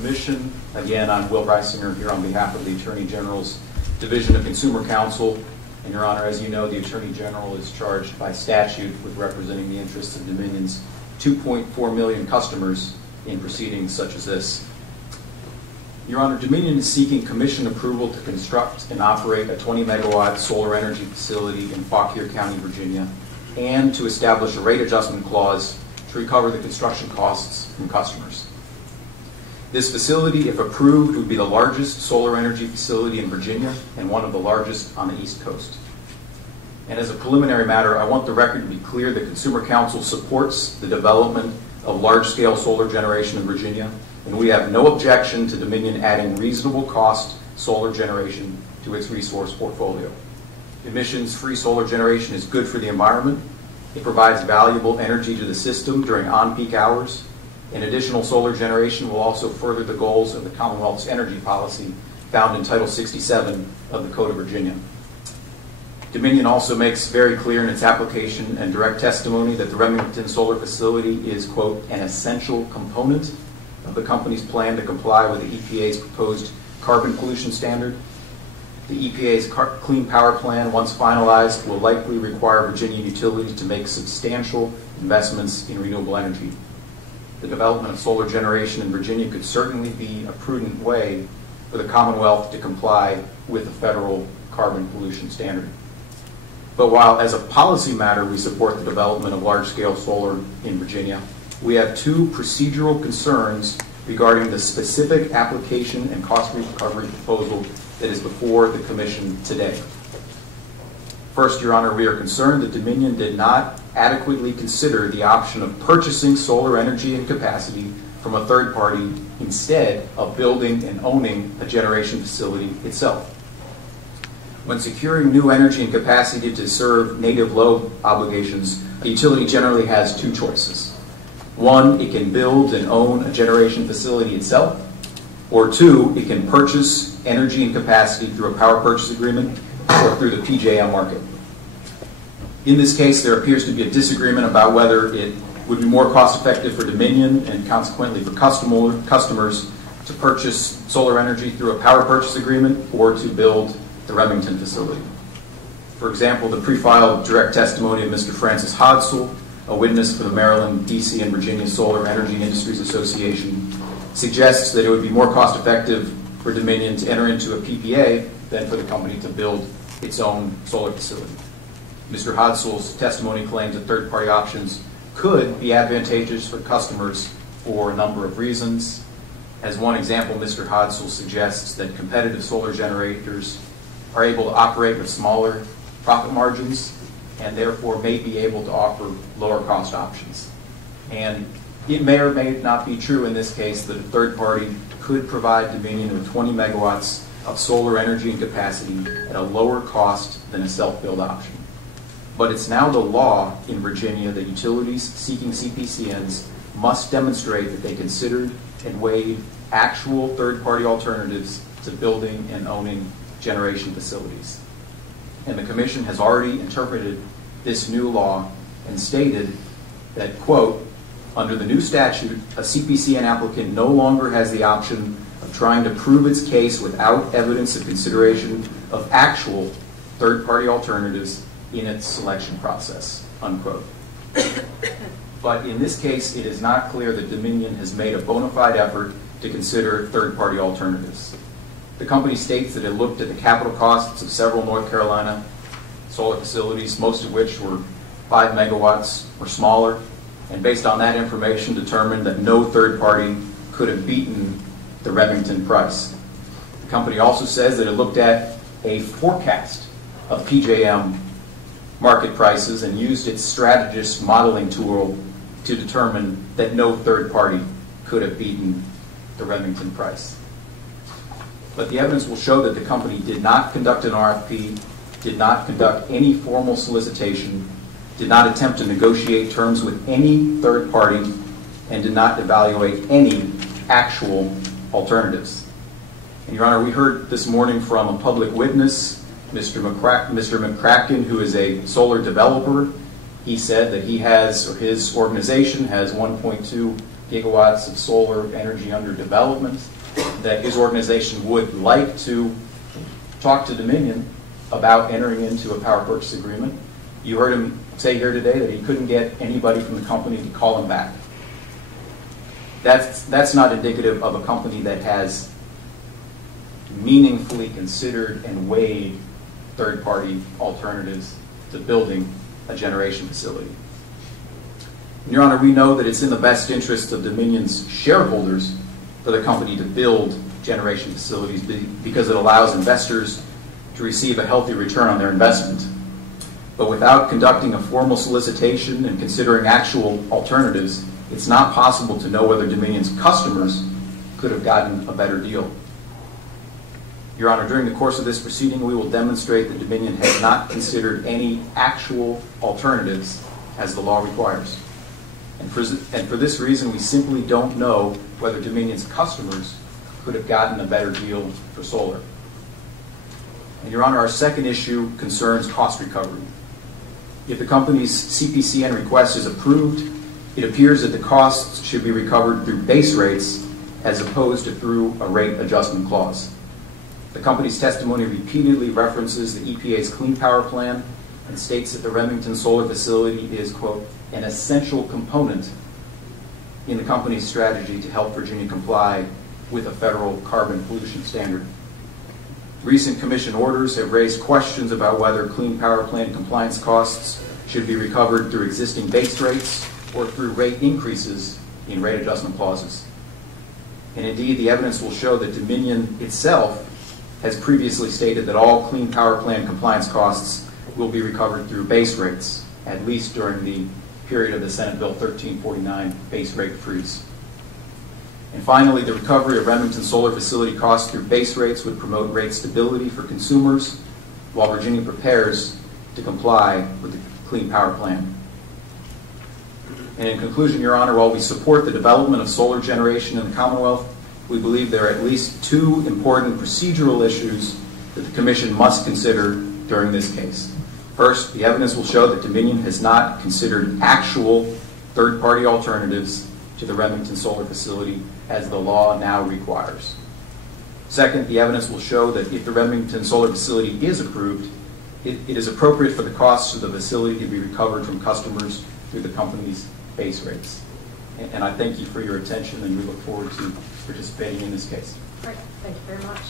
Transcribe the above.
Commission. Again, I'm Will Reisinger here on behalf of the Attorney General's Division of Consumer Counsel. And Your Honor, as you know, the Attorney General is charged by statute with representing the interests of Dominion's 2.4 million customers in proceedings such as this. Your Honor, Dominion is seeking Commission approval to construct and operate a 20 megawatt solar energy facility in Fauquier County, Virginia, and to establish a rate adjustment clause to recover the construction costs from customers. This facility, if approved, would be the largest solar energy facility in Virginia and one of the largest on the East Coast. And as a preliminary matter, I want the record to be clear that Consumer Counsel supports the development of large-scale solar generation in Virginia, and we have no objection to Dominion adding reasonable cost solar generation to its resource portfolio. Emissions-free solar generation is good for the environment. It provides valuable energy to the system during on-peak hours. And additional solar generation will also further the goals of the Commonwealth's energy policy found in Title 67 of the Code of Virginia. Dominion also makes very clear in its application and direct testimony that the Remington solar facility is, quote, an essential component of the company's plan to comply with the EPA's proposed carbon pollution standard. The EPA's Clean Power Plan, once finalized, will likely require Virginia utilities to make substantial investments in renewable energy. The development of solar generation in Virginia could certainly be a prudent way for the Commonwealth to comply with the federal carbon pollution standard. But while as a policy matter we support the development of large-scale solar in Virginia, we have two procedural concerns regarding the specific application and cost recovery proposal that is before the Commission today. First, Your Honor, we are concerned that Dominion did not adequately consider the option of purchasing solar energy and capacity from a third party instead of building and owning a generation facility itself. When securing new energy and capacity to serve native load obligations, a utility generally has two choices. One, it can build and own a generation facility itself, or two, it can purchase energy and capacity through a power purchase agreement or through the PJM market. In this case, there appears to be a disagreement about whether it would be more cost-effective for Dominion and consequently for customers to purchase solar energy through a power purchase agreement or to build the Remington facility. For example, the pre-filed direct testimony of Mr. Francis Hodsell, a witness for the Maryland, D.C., and Virginia Solar Energy Industries Association, suggests that it would be more cost-effective for Dominion to enter into a PPA than for the company to build its own solar facility. Mr. Hodsell's testimony claims that third-party options could be advantageous for customers for a number of reasons. As one example, Mr. Hodsell suggests that competitive solar generators are able to operate with smaller profit margins and therefore may be able to offer lower cost options. And it may or may not be true in this case that a third party could provide Dominion with 20 megawatts of solar energy and capacity at a lower cost than a self-build option. But it's now the law in Virginia that utilities seeking CPCNs must demonstrate that they considered and weighed actual third-party alternatives to building and owning generation facilities. And the Commission has already interpreted this new law and stated that, quote, under the new statute, a CPCN applicant no longer has the option of trying to prove its case without evidence of consideration of actual third-party alternatives in its selection process, unquote. But in this case, it is not clear that Dominion has made a bona fide effort to consider third-party alternatives. The company states that it looked at the capital costs of several North Carolina solar facilities, most of which were 5 megawatts or smaller, and based on that information determined that no third party could have beaten the Remington price. The company also says that it looked at a forecast of PJM market prices and used its strategist modeling tool to determine that no third party could have beaten the Remington price. But the evidence will show that the company did not conduct an RFP, did not conduct any formal solicitation, did not attempt to negotiate terms with any third party, and did not evaluate any actual alternatives. And Your Honor, we heard this morning from a public witness, Mr. McCracken, who is a solar developer. He said that he has, or his organization has 1.2 gigawatts of solar energy under development, that his organization would like to talk to Dominion about entering into a power purchase agreement. You heard him say here today that he couldn't get anybody from the company to call him back. That's not indicative of a company that has meaningfully considered and weighed third-party alternatives to building a generation facility. Your Honor, we know that it's in the best interest of Dominion's shareholders for the company to build generation facilities because it allows investors to receive a healthy return on their investment. But without conducting a formal solicitation and considering actual alternatives, it's not possible to know whether Dominion's customers could have gotten a better deal. Your Honor, during the course of this proceeding, we will demonstrate that Dominion has not considered any actual alternatives as the law requires. And for this reason, we simply don't know whether Dominion's customers could have gotten a better deal for solar. And Your Honor, our second issue concerns cost recovery. If the company's CPCN request is approved, it appears that the costs should be recovered through base rates as opposed to through a rate adjustment clause. The company's testimony repeatedly references the EPA's Clean Power Plan and states that the Remington solar facility is, quote, an essential component in the company's strategy to help Virginia comply with a federal carbon pollution standard. Recent commission orders have raised questions about whether Clean Power Plan compliance costs should be recovered through existing base rates or through rate increases in rate adjustment clauses. And indeed, the evidence will show that Dominion itself has previously stated that all Clean Power Plan compliance costs will be recovered through base rates, at least during the period of the Senate Bill 1349 base rate freeze. And finally, the recovery of Remington solar facility costs through base rates would promote rate stability for consumers while Virginia prepares to comply with the Clean Power Plan. And in conclusion, Your Honor, while we support the development of solar generation in the Commonwealth, we believe there are at least two important procedural issues that the Commission must consider during this case. First, the evidence will show that Dominion has not considered actual third-party alternatives to the Remington solar facility as the law now requires. Second, the evidence will show that if the Remington solar facility is approved, it is appropriate for the costs of the facility to be recovered from customers through the company's base rates. And I thank you for your attention, and we look forward to participating in this case. Great. Thank you very much.